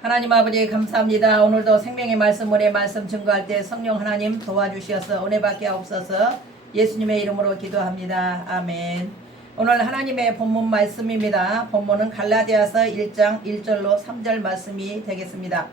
하나님 아버지 감사합니다. 오늘도 생명의 말씀 은혜 말씀 증거할 때 성령 하나님 도와주시어서 은혜밖에 없어서 예수님의 이름으로 기도합니다. 아멘. 오늘 하나님의 본문 말씀입니다. 본문은 갈라디아서 1장 1절로 3절 말씀이 되겠습니다.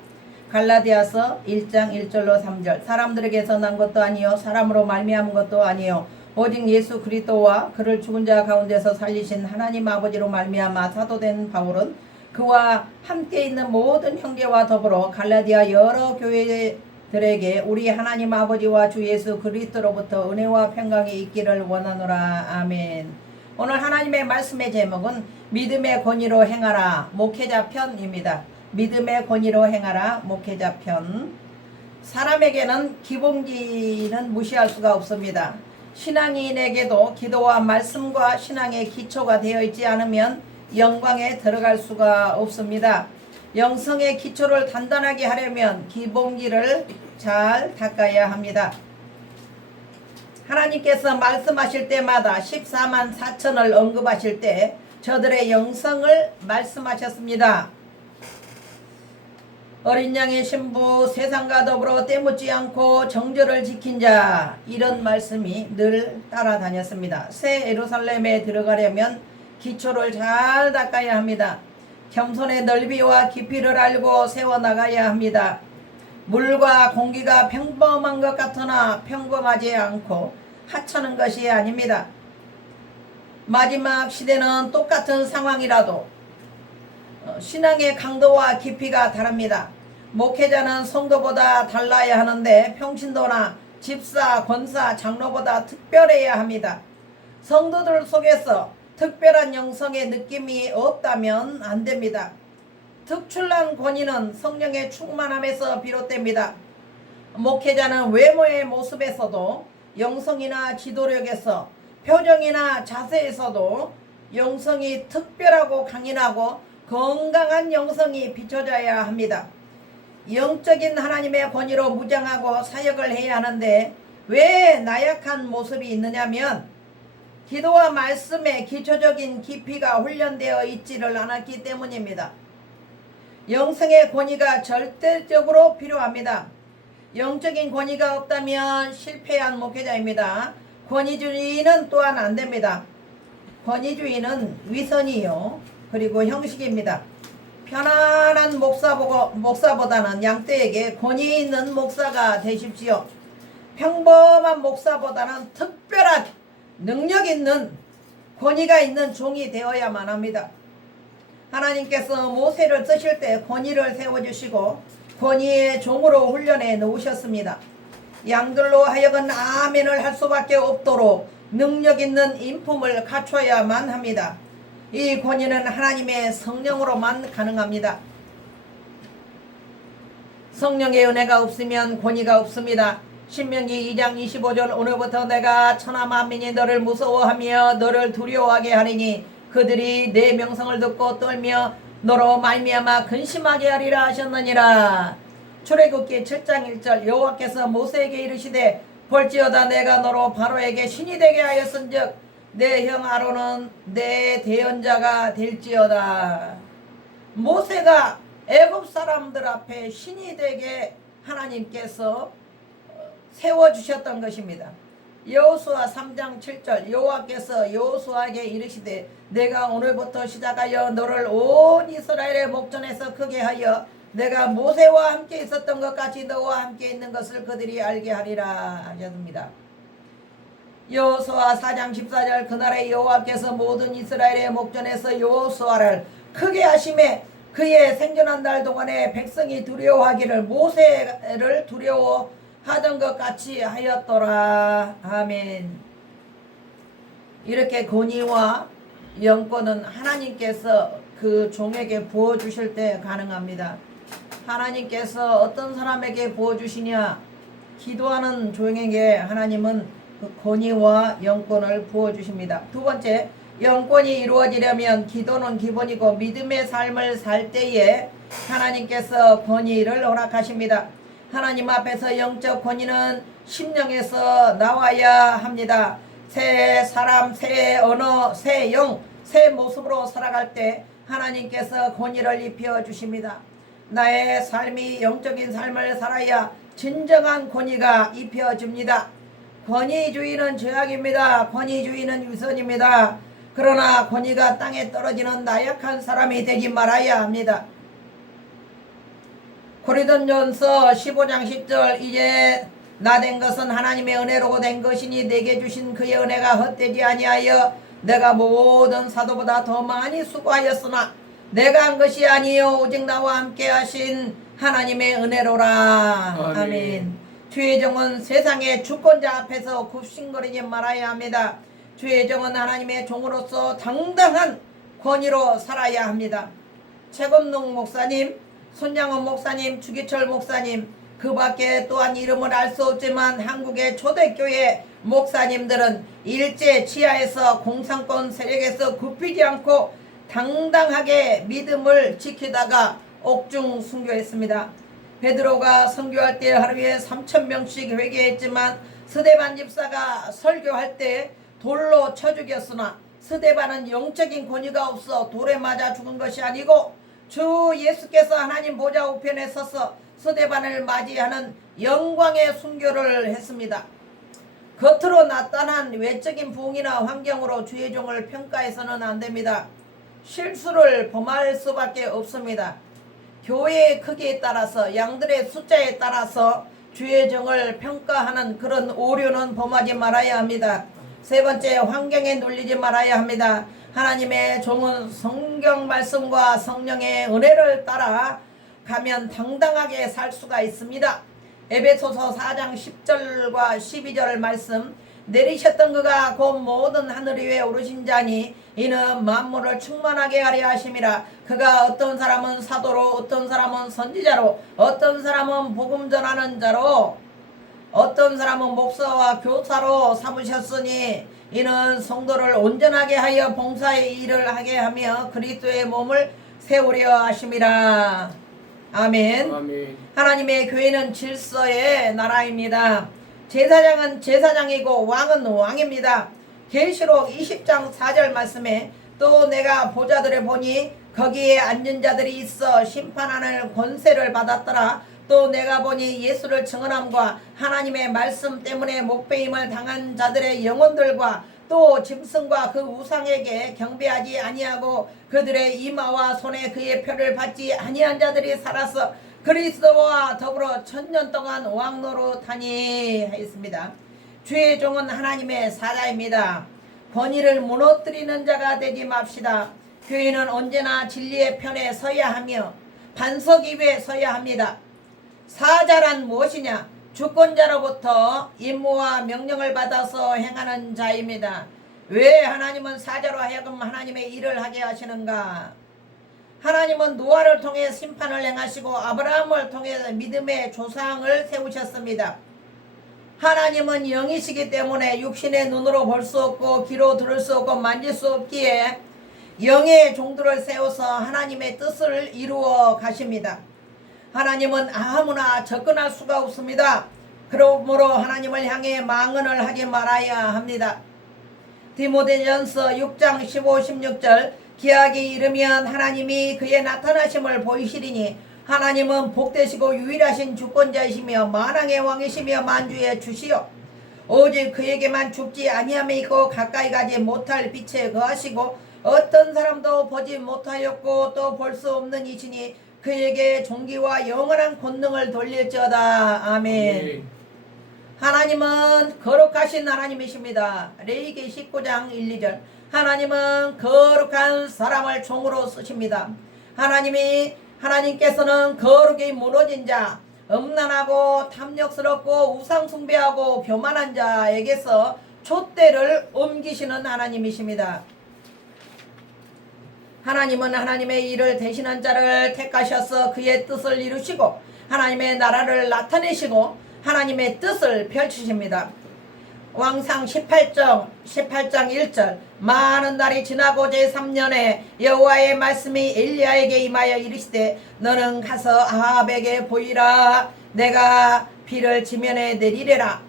갈라디아서 1장 1절로 3절. 사람들에게서 난 것도 아니요 사람으로 말미암은 것도 아니요 오직 예수 그리스도와 그를 죽은 자 가운데서 살리신 하나님 아버지로 말미암아 사도된 바울은 그와 함께 있는 모든 형제와 더불어 갈라디아 여러 교회들에게 우리 하나님 아버지와 주 예수 그리스도로부터 은혜와 평강이 있기를 원하노라. 아멘. 오늘 하나님의 말씀의 제목은 믿음의 권위로 행하라 목회자 편입니다. 믿음의 권위로 행하라 목회자 편. 사람에게는 기본기는 무시할 수가 없습니다. 신앙인에게도 기도와 말씀과 신앙의 기초가 되어 있지 않으면 영광에 들어갈 수가 없습니다. 영성의 기초를 단단하게 하려면 기본기를 잘 닦아야 합니다. 하나님께서 말씀하실 때마다 14만 4천을 언급하실 때 저들의 영성을 말씀하셨습니다. 어린 양의 신부 세상과 더불어 때묻지 않고 정절을 지킨 자, 이런 말씀이 늘 따라다녔습니다. 새 예루살렘에 들어가려면 기초를 잘 닦아야 합니다. 겸손의 넓이와 깊이를 알고 세워나가야 합니다. 물과 공기가 평범한 것 같으나 평범하지 않고 하찮은 것이 아닙니다. 마지막 시대는 똑같은 상황이라도 신앙의 강도와 깊이가 다릅니다. 목회자는 성도보다 달라야 하는데 평신도나 집사, 권사, 장로보다 특별해야 합니다. 성도들 속에서 특별한 영성의 느낌이 없다면 안됩니다. 특출난 권위는 성령의 충만함에서 비롯됩니다. 목회자는 외모의 모습에서도 영성이나 지도력에서 표정이나 자세에서도 영성이 특별하고 강인하고 건강한 영성이 비춰져야 합니다. 영적인 하나님의 권위로 무장하고 사역을 해야 하는데 왜 나약한 모습이 있느냐면 기도와 말씀의 기초적인 깊이가 훈련되어 있지를 않았기 때문입니다. 영성의 권위가 절대적으로 필요합니다. 영적인 권위가 없다면 실패한 목회자입니다. 권위주의는 또한 안됩니다. 권위주의는 위선이요 그리고 형식입니다. 편안한 목사보다는 양떼에게 권위 있는 목사가 되십시오. 평범한 목사보다는 특별한 능력 있는 권위가 있는 종이 되어야만 합니다. 하나님께서 모세를 쓰실 때 권위를 세워주시고 권위의 종으로 훈련해 놓으셨습니다. 양들로 하여금 아멘을 할 수밖에 없도록 능력 있는 인품을 갖춰야만 합니다. 이 권위는 하나님의 성령으로만 가능합니다. 성령의 은혜가 없으면 권위가 없습니다. 신명기 2장 25절 오늘부터 내가 천하 만민이 너를 무서워하며 너를 두려워하게 하리니 그들이 내 명성을 듣고 떨며 너로 말미암아 근심하게 하리라 하셨느니라. 출애굽기 7장 1절 여호와께서 모세에게 이르시되 볼지어다 내가 너로 바로에게 신이 되게 하였은즉 내 형 아론은 내 대언자가 될지어다. 모세가 애굽 사람들 앞에 신이 되게 하나님께서 세워주셨던 것입니다. 여호수아 3장 7절 여호와께서 여호수아에게 이르시되 내가 오늘부터 시작하여 너를 온 이스라엘의 목전에서 크게 하여 내가 모세와 함께 있었던 것 같이 너와 함께 있는 것을 그들이 알게 하리라 하셨습니다. 여호수아 4장 14절 그날에 여호와께서 모든 이스라엘의 목전에서 여호수아를 크게 하심에 그의 생존한 날 동안에 백성이 두려워하기를 모세를 두려워하던 것 같이 하였더라. 아멘. 이렇게 권위와 영권은 하나님께서 그 종에게 부어주실 때 가능합니다. 하나님께서 어떤 사람에게 부어주시냐? 기도하는 종에게 하나님은 그 권위와 영권을 부어주십니다. 두 번째, 영권이 이루어지려면 기도는 기본이고 믿음의 삶을 살 때에 하나님께서 권위를 허락하십니다. 하나님 앞에서 영적 권위는 심령에서 나와야 합니다. 새 사람, 새 언어, 새 영, 새 모습으로 살아갈 때 하나님께서 권위를 입혀 주십니다. 나의 삶이 영적인 삶을 살아야 진정한 권위가 입혀집니다. 권위주의는 죄악입니다. 권위주의는 위선입니다. 그러나 권위가 땅에 떨어지는 나약한 사람이 되지 말아야 합니다. 고린도전서 15장 10절 이제 나 된 것은 하나님의 은혜로 된 것이니 내게 주신 그의 은혜가 헛되지 아니하여 내가 모든 사도보다 더 많이 수고하였으나 내가 한 것이 아니요 오직 나와 함께 하신 하나님의 은혜로라. 아멘. 주의 종은 세상의 주권자 앞에서 굽신거리지 말아야 합니다. 주의 종은 하나님의 종으로서 당당한 권위로 살아야 합니다. 최건농 목사님, 손양원 목사님, 주기철 목사님, 그 밖에 또한 이름을 알 수 없지만 한국의 초대교회 목사님들은 일제 치하에서 공산권 세력에서 굽히지 않고 당당하게 믿음을 지키다가 옥중 순교했습니다. 베드로가 선교할 때 하루에 3,000명씩 회개했지만 스데반 집사가 설교할 때 돌로 쳐 죽였으나 스데반은 영적인 권위가 없어 돌에 맞아 죽은 것이 아니고 주 예수께서 하나님 보좌 우편에 서서 스데반을 맞이하는 영광의 순교를 했습니다. 겉으로 나타난 외적인 부흥이나 환경으로 주의 종을 평가해서는 안됩니다. 실수를 범할 수밖에 없습니다. 교회의 크기에 따라서 양들의 숫자에 따라서 주의 종을 평가하는 그런 오류는 범하지 말아야 합니다. 세 번째, 환경에 눌리지 말아야 합니다. 하나님의 종은 성경 말씀과 성령의 은혜를 따라 가면 당당하게 살 수가 있습니다. 에베소서 4장 10절과 12절 말씀, 내리셨던 그가 곧 모든 하늘 위에 오르신 자니 이는 만물을 충만하게 하려 하심이라. 그가 어떤 사람은 사도로, 어떤 사람은 선지자로, 어떤 사람은 복음 전하는 자로, 어떤 사람은 목사와 교사로 삼으셨으니 이는 성도를 온전하게 하여 봉사의 일을 하게 하며 그리스도의 몸을 세우려 하심이라. 아멘. 아멘. 하나님의 교회는 질서의 나라입니다. 제사장은 제사장이고 왕은 왕입니다. 계시록 20장 4절 말씀에 또 내가 보좌들을 보니 거기에 앉은 자들이 있어 심판하는 권세를 받았더라. 또 내가 보니 예수를 증언함과 하나님의 말씀 때문에 목배임을 당한 자들의 영혼들과 또 짐승과 그 우상에게 경배하지 아니하고 그들의 이마와 손에 그의 표를 받지 아니한 자들이 살아서 그리스도와 더불어 1000년 동안 왕노릇하니 하였습니다. 주의 종은 하나님의 사자입니다. 권위를 무너뜨리는 자가 되지 맙시다. 교회는 언제나 진리의 편에 서야 하며 반석 위에 서야 합니다. 사자란 무엇이냐? 주권자로부터 임무와 명령을 받아서 행하는 자입니다. 왜 하나님은 사자로 하여금 하나님의 일을 하게 하시는가? 하나님은 노아를 통해 심판을 행하시고 아브라함을 통해 믿음의 조상을 세우셨습니다. 하나님은 영이시기 때문에 육신의 눈으로 볼 수 없고 귀로 들을 수 없고 만질 수 없기에 영의 종들을 세워서 하나님의 뜻을 이루어 가십니다. 하나님은 아무나 접근할 수가 없습니다. 그러므로 하나님을 향해 망언을 하지 말아야 합니다. 디모데전서 6장 15, 16절 기약이 이르면 하나님이 그의 나타나심을 보이시리니 하나님은 복되시고 유일하신 주권자이시며 만왕의 왕이시며 만주의 주시요 오직 그에게만 죽지 아니함이 있고 가까이 가지 못할 빛에 거하시고 어떤 사람도 보지 못하였고 또 볼 수 없는 이시니 그에게 존귀와 영원한 권능을 돌릴지어다. 아멘. 하나님은 거룩하신 하나님이십니다. 레위기 19장 1, 2절 하나님은 거룩한 사람을 종으로 쓰십니다. 하나님께서는 거룩이 무너진 자, 음란하고 탐욕스럽고 우상숭배하고 교만한 자에게서 촛대를 옮기시는 하나님이십니다. 하나님은 하나님의 일을 대신한 자를 택하셔서 그의 뜻을 이루시고 하나님의 나라를 나타내시고 하나님의 뜻을 펼치십니다. 왕상 18장 1절 많은 날이 지나고 제3년에 여호와의 말씀이 엘리야에게 임하여 이르시되 너는 가서 아합에게 보이라. 내가 비를 지면에 내리리라.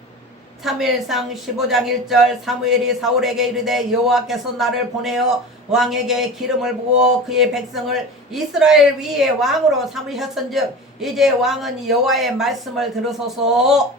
사무엘상 15장 1절 사무엘이 사울에게 이르되 여호와께서 나를 보내어 왕에게 기름을 부어 그의 백성을 이스라엘 위에 왕으로 삼으셨은즉 이제 왕은 여호와의 말씀을 들으소서.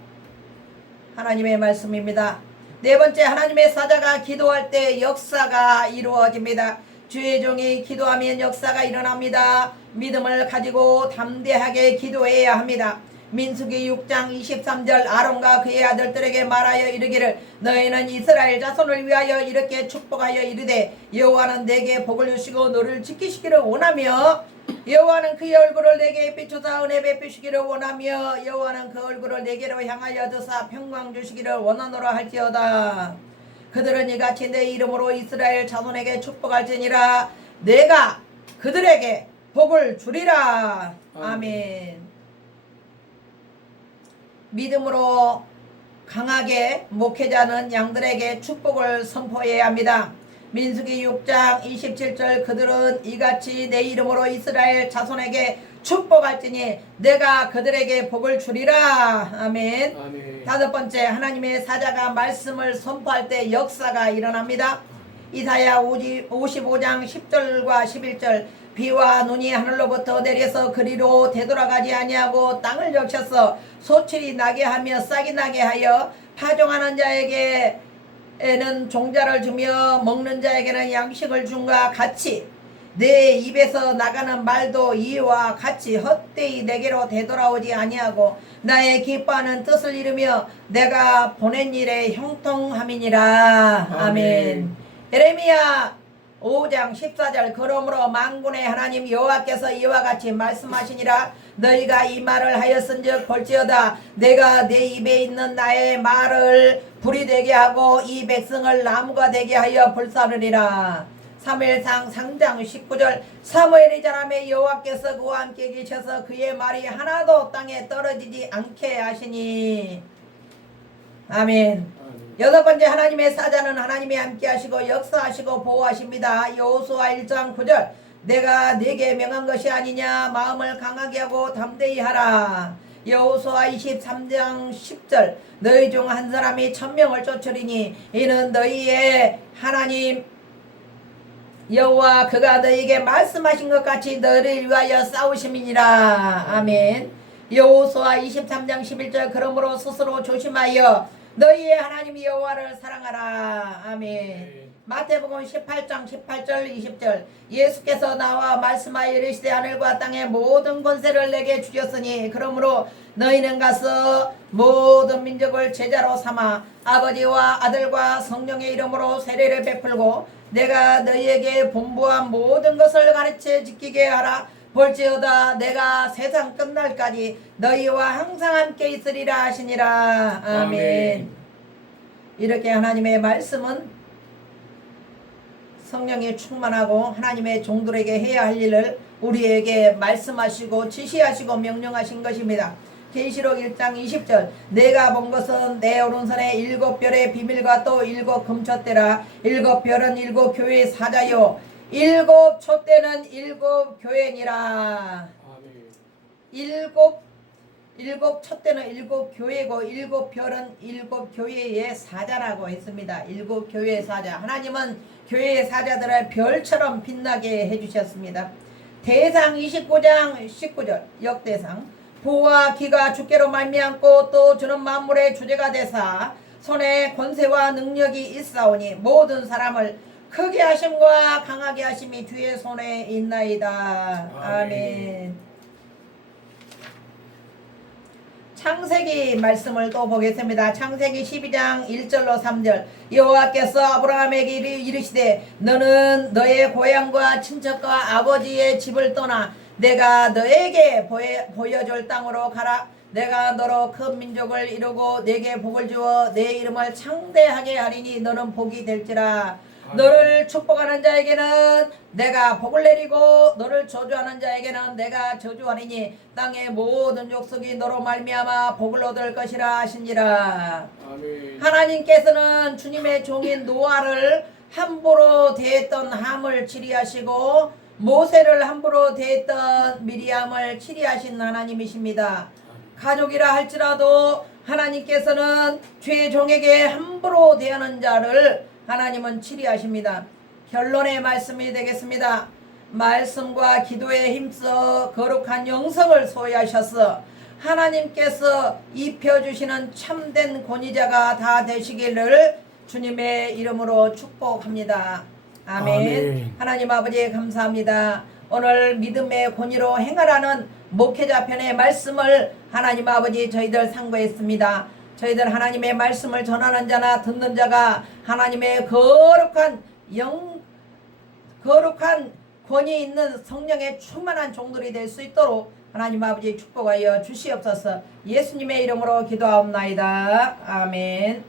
하나님의 말씀입니다. 네 번째, 하나님의 사자가 기도할 때 역사가 이루어집니다. 주의 종이 기도하면 역사가 일어납니다. 믿음을 가지고 담대하게 기도해야 합니다. 민수기 6장 23절 아론과 그의 아들들에게 말하여 이르기를 너희는 이스라엘 자손을 위하여 이렇게 축복하여 이르되 여호와는 내게 복을 주시고 너를 지키시기를 원하며 여호와는 그의 얼굴을 내게 비추사 은혜 베푸시기를 원하며 여호와는 그 얼굴을 내게로 향하여 드사 평강 주시기를 원하노라 할지어다. 그들은 이같이 내 이름으로 이스라엘 자손에게 축복할지니라 내가 그들에게 복을 주리라. 아멘. 믿음으로 강하게 목회자는 양들에게 축복을 선포해야 합니다. 민수기 6장 27절 그들은 이같이 내 이름으로 이스라엘 자손에게 축복할지니 내가 그들에게 복을 주리라. 아멘. 아멘. 다섯 번째, 하나님의 사자가 말씀을 선포할 때 역사가 일어납니다. 이사야 55장 10절과 11절 비와 눈이 하늘로부터 내려서 그리로 되돌아가지 아니하고 땅을 적셔서 소출이 나게 하며 싹이 나게 하여 파종하는 자에게는 종자를 주며 먹는 자에게는 양식을 준과 같이 내 입에서 나가는 말도 이와 같이 헛되이 내게로 되돌아오지 아니하고 나의 기뻐하는 뜻을 이루며 내가 보낸 일에 형통함이니라. 아멘. 예레미야 5장 14절 그러므로 만군의 하나님 여호와께서 이와 같이 말씀하시니라 너희가 이 말을 하였은즉 볼지어다 내가 내 입에 있는 나의 말을 불이 되게 하고 이 백성을 나무가 되게 하여 불사르리라. 사무엘상 3장 19절 사무엘이 자라매 여호와께서 그와 함께 계셔서 그의 말이 하나도 땅에 떨어지지 않게 하시니. 아멘. 여섯 번째, 하나님의 사자는 하나님이 함께 하시고 역사하시고 보호하십니다. 여호수아 1장 9절 내가 네게 명한 것이 아니냐 마음을 강하게 하고 담대히 하라. 여호수아 23장 10절 너희 중 한 사람이 1000명을 쫓으리니 이는 너희의 하나님 여호와 그가 너희에게 말씀하신 것 같이 너희를 위하여 싸우심이니라. 아멘. 여호수아 23장 11절 그러므로 스스로 조심하여 너희의 하나님 여호와를 사랑하라. 아멘. 마태복음 18장 18절 20절 예수께서 나와 말씀하여 이르시되 하늘과 땅의 모든 권세를 내게 주셨으니 그러므로 너희는 가서 모든 민족을 제자로 삼아 아버지와 아들과 성령의 이름으로 세례를 베풀고 내가 너희에게 분부한 모든 것을 가르쳐 지키게 하라. 볼지어다 내가 세상 끝날까지 너희와 항상 함께 있으리라 하시니라. 아멘. 이렇게 하나님의 말씀은 성령이 충만하고 하나님의 종들에게 해야 할 일을 우리에게 말씀하시고 지시하시고 명령하신 것입니다. 계시록 1장 20절 내가 본 것은 내 오른손에 7별의 비밀과 또 7 금촛대라. 7별은 7 교회의 사자요 7 촛대는 7 교회니라. 일곱 촛대는 7 교회고 7 별은 7 교회의 사자라고 했습니다. 7 교회의 사자. 하나님은 교회의 사자들을 별처럼 빛나게 해주셨습니다. 대상 29장 19절 역대상 부와 기가 주께로 말미암고 또 주는 만물의 주제가 되사 손에 권세와 능력이 있사오니 모든 사람을 크게 하심과 강하게 하심이 주의 손에 있나이다. 아멘. 창세기 말씀을 또 보겠습니다. 창세기 12장 1절로 3절 여호와께서 아브라함에게 이르시되 너는 너의 고향과 친척과 아버지의 집을 떠나 내가 너에게 보여줄 땅으로 가라. 내가 너로 큰 민족을 이루고 내게 복을 주어 내 이름을 창대하게 하리니 너는 복이 될지라. 너를 축복하는 자에게는 내가 복을 내리고 너를 저주하는 자에게는 내가 저주하리니 땅의 모든 족속이 너로 말미암아 복을 얻을 것이라 하시니라. 아멘. 하나님께서는 주님의 종인 노아를 함부로 대했던 함을 치리하시고 모세를 함부로 대했던 미리암을 치리하신 하나님이십니다. 가족이라 할지라도 하나님께서는 죄 종에게 함부로 대하는 자를 하나님은 치리하십니다. 결론의 말씀이 되겠습니다. 말씀과 기도에 힘써 거룩한 영성을 소유하셔서 하나님께서 입혀주시는 참된 권위자가 다 되시기를 주님의 이름으로 축복합니다. 아멘. 아멘. 하나님 아버지 감사합니다. 오늘 믿음의 권위로 행하라는 목회자 편의 말씀을 하나님 아버지 저희들 상고했습니다. 저희들 하나님의 말씀을 전하는 자나 듣는 자가 하나님의 거룩한 권위 있는 성령의 충만한 종들이 될 수 있도록 하나님 아버지 축복하여 주시옵소서. 예수님의 이름으로 기도하옵나이다. 아멘.